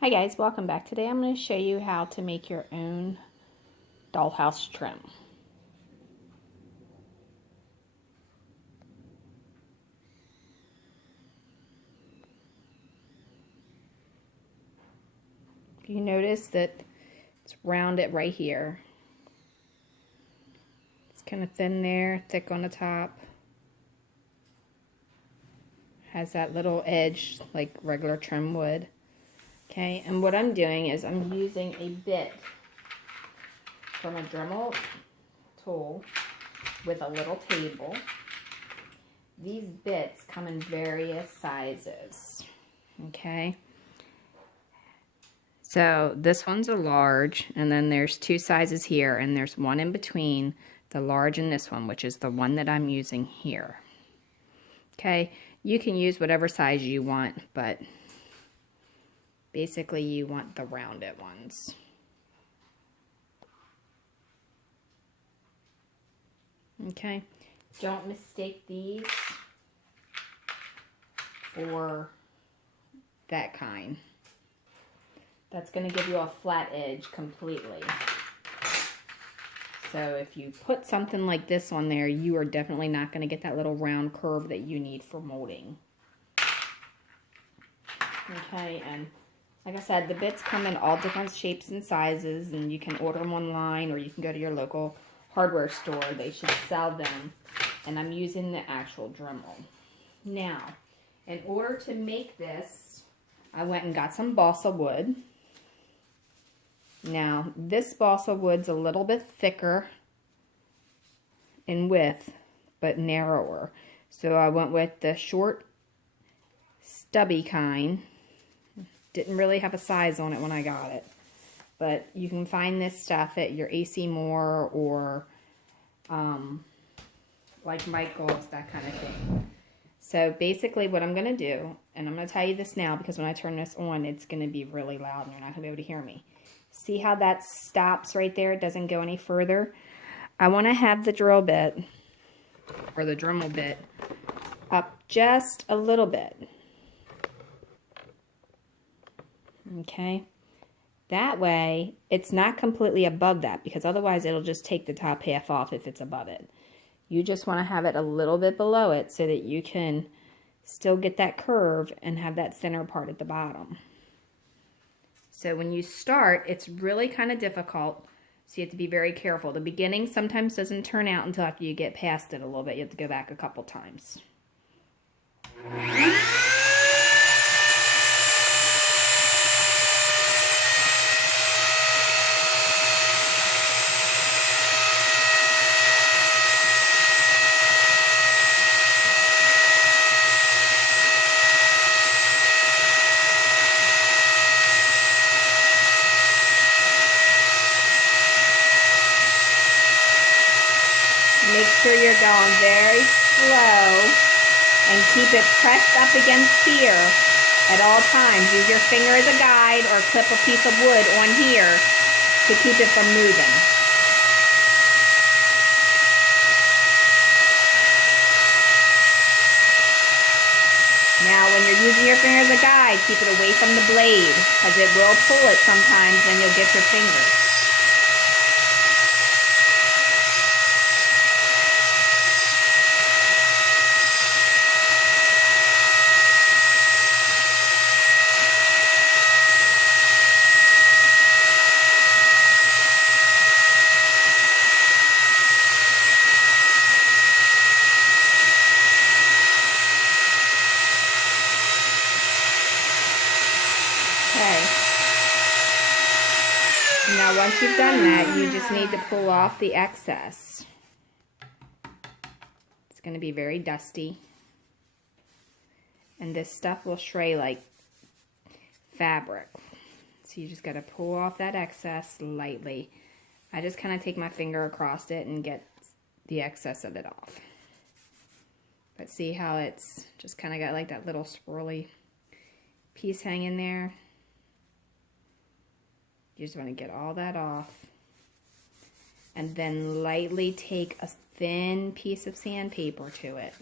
Hi guys, welcome back. Today I'm going to show you how to make your own dollhouse trim. You notice that it's rounded right here. It's kind of thin there, thick on the top. Has that little edge like regular trim would. Okay, and what I'm doing is I'm using a bit from a Dremel tool with a little table. These bits come in various sizes. Okay. So this one's a large, and then there's two sizes here, and there's one in between the large and this one, which is the one that I'm using here. Okay, you can use whatever size you want, but basically you want the rounded ones. Okay, don't mistake these for that kind. That's going to give you a flat edge completely. So if you put something like this on there, you are definitely not going to get that little round curve that you need for molding. Okay, and like I said, the bits come in all different shapes and sizes, and you can order them online or you can go to your local hardware store. They should sell them, and I'm using the actual Dremel. Now, in order to make this, I went and got some balsa wood. Now, this balsa wood's a little bit thicker in width, but narrower. So I went with the short, stubby kind. Didn't really have a size on it when I got it. But you can find this stuff at your AC Moore or like Michael's, that kind of thing. So basically what I'm going to do, and I'm going to tell you this now because when I turn this on, it's going to be really loud and you're not going to be able to hear me. See how that stops right there? It doesn't go any further. I want to have the drill bit, or the Dremel bit, up just a little bit. Okay? That way, it's not completely above that, because otherwise it'll just take the top half off if it's above it. You just want to have it a little bit below it so that you can still get that curve and have that thinner part at the bottom. So when you start, it's really kind of difficult, so you have to be very careful. The beginning sometimes doesn't turn out until after you get past it a little bit. You have to go back a couple times. Make sure you're going very slow and keep it pressed up against here at all times. Use your finger as a guide or clip a piece of wood on here to keep it from moving. Now when you're using your finger as a guide, keep it away from the blade because it will pull it sometimes and you'll get your fingers. Okay. Now once you've done that, you just need to pull off the excess. It's going to be very dusty. And this stuff will stray like fabric. So you just got to pull off that excess lightly. I just kind of take my finger across it and get the excess of it off. But see how it's just kind of got like that little swirly piece hanging there? You just want to get all that off. And then lightly take a thin piece of sandpaper to it.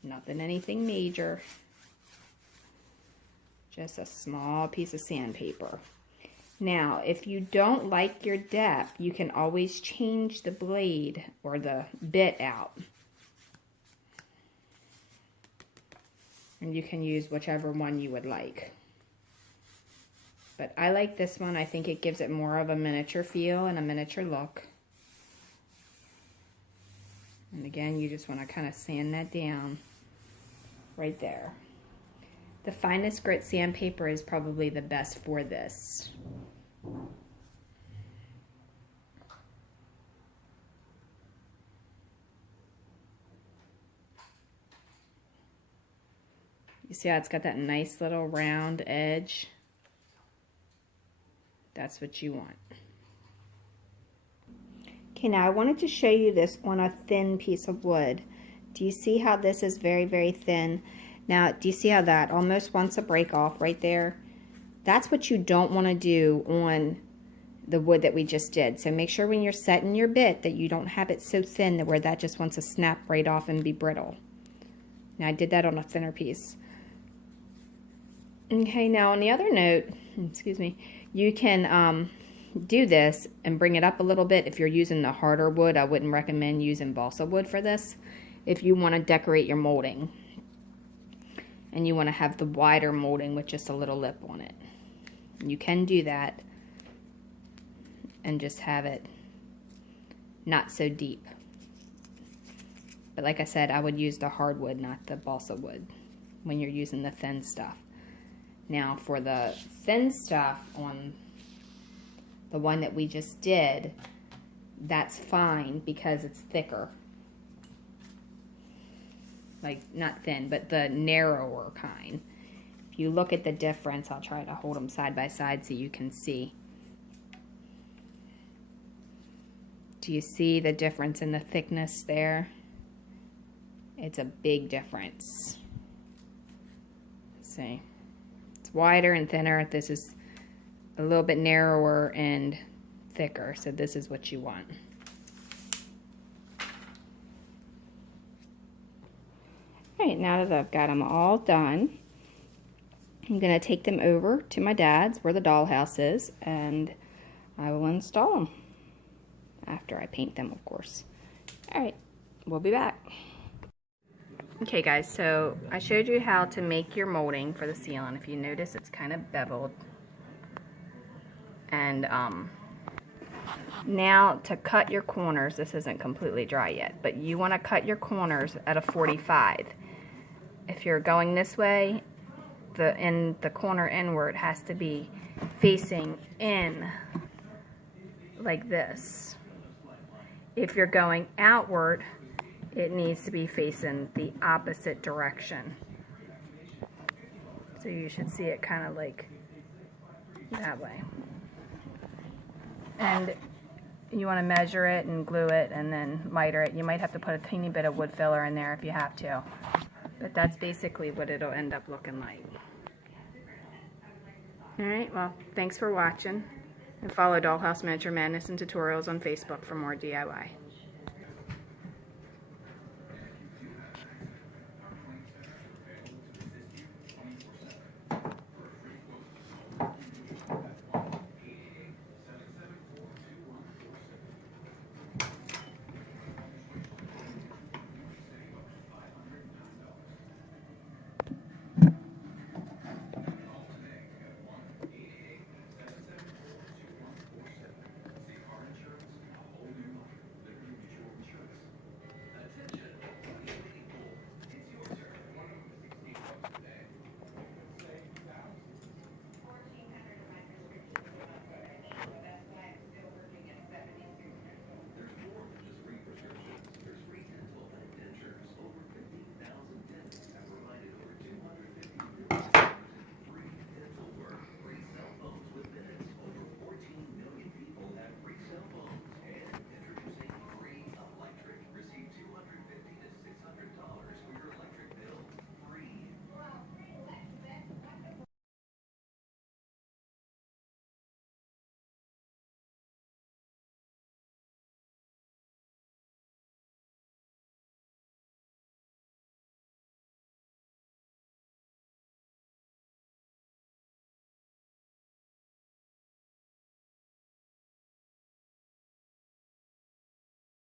Nothing anything major. Just a small piece of sandpaper. Now, if you don't like your depth, you can always change the blade or the bit out. And you can use whichever one you would like. But I like this one. I think it gives it more of a miniature feel and a miniature look. And again, you just want to kind of sand that down right there. The finest grit sandpaper is probably the best for this. You see how it's got that nice little round edge? That's what you want. Okay, now I wanted to show you this on a thin piece of wood. Do you see how this is very, very thin? Now, do you see how that almost wants to break off right there? That's what you don't want to do on the wood that we just did. So make sure when you're setting your bit that you don't have it so thin that where that just wants to snap right off and be brittle. Now, I did that on a thinner piece. Okay, now on the other note, excuse me, you can do this and bring it up a little bit. If you're using the harder wood, I wouldn't recommend using balsa wood for this. If you want to decorate your molding and you want to have the wider molding with just a little lip on it, you can do that and just have it not so deep. But like I said, I would use the hardwood, not the balsa wood, when you're using the thin stuff. Now for the thin stuff on the one that we just did, that's fine because it's thicker. Like, not thin, but the narrower kind. If you look at the difference, I'll try to hold them side by side so you can see. Do you see the difference in the thickness there? It's a big difference. Let's see. It's wider and thinner. This is a little bit narrower and thicker, so this is what you want. Alright, now that I've got them all done, I'm going to take them over to my dad's where the dollhouse is, and I will install them. After I paint them, of course. Alright, we'll be back. Okay guys, so I showed you how to make your molding for the ceiling. If you notice, it's kind of beveled. And now to cut your corners, this isn't completely dry yet, but you want to cut your corners at a 45. If you're going this way, the corner inward has to be facing in like this. If you're going outward, it needs to be facing the opposite direction. So you should see it kind of like that way. And you want to measure it and glue it and then miter it. You might have to put a tiny bit of wood filler in there if you have to. But that's basically what it'll end up looking like. Alright, well, thanks for watching. And follow Dollhouse Miniature Madness and Tutorials on Facebook for more DIY.